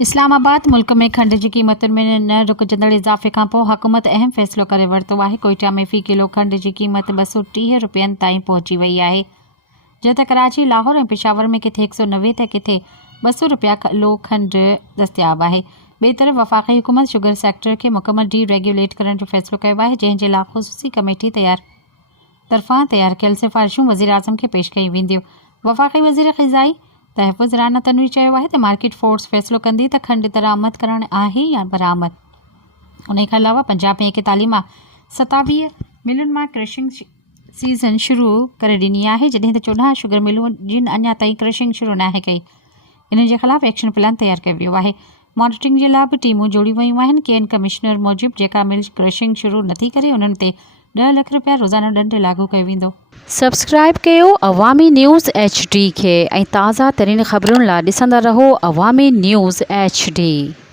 इस्लामाबाद मुल्क में खंड की क़ीमतुनि में न रुकजंदड़ इज़ाफ़े खां पोइ हुकूमत अहम फ़ैसिलो करे वरितो आहे। कोयटा में फ़ी किलो खंड जी क़ीमत 230 रुपयनि ताईं पहुची वई आहे, जो त कराची, लाहौर ऐं पेशावर में किथे 190 त किथे 200 रुपया किलो खंड दस्तियाब आहे। ॿिए तरफ़ वफ़ाक़ी हुकूमत शुगर सेक्टर खे मुकमल डी रेगुलेट करण जो फ़ैसिलो कयो आहे, जंहिं जे लाइ ख़ुसूसी कमेटी तरफ़ां तयारु कयल सिफ़ारिशूं वज़ीर आज़म खे पेश कई वेंदियूं। वफ़ाक़ी वज़ीर ग़िज़ाई तहफ़्फ़ुज़ राना तनवी चयो आहे त मार्केट फोर्स फ़ैसिलो कंदी त खंड दरामद करणु आहे या बरामद। उन खां अलावा पंजाब में 41 मां 27 मिलुनि मां क्रशिंग सीज़न शुरू करे ॾिनी आहे, जॾहिं त 14 शुगर मिलूं जिन अञा ताईं क्रशिंग शुरू नाहे कई। इन जे ख़िलाफ़ एक्शन प्लान तयारु कयो वियो आहे। मॉनिटरिंग जे लाइ बि टीमूं जोड़ी वयूं आहिनि। केन कमिश्नर मूजिबि जेका मिल क्रशिंग शुरू नथी करे, उन्हनि ते 10 लाख रुपया रोज़ाना ॾंड लागू कयो वेंदो। सब्सक्राइब कयो अवामी न्यूज़ HD खे ऐं ताज़ा तरीन ख़बरुनि लाइ ॾिसंदा रहो अवामी न्यूज़ HD।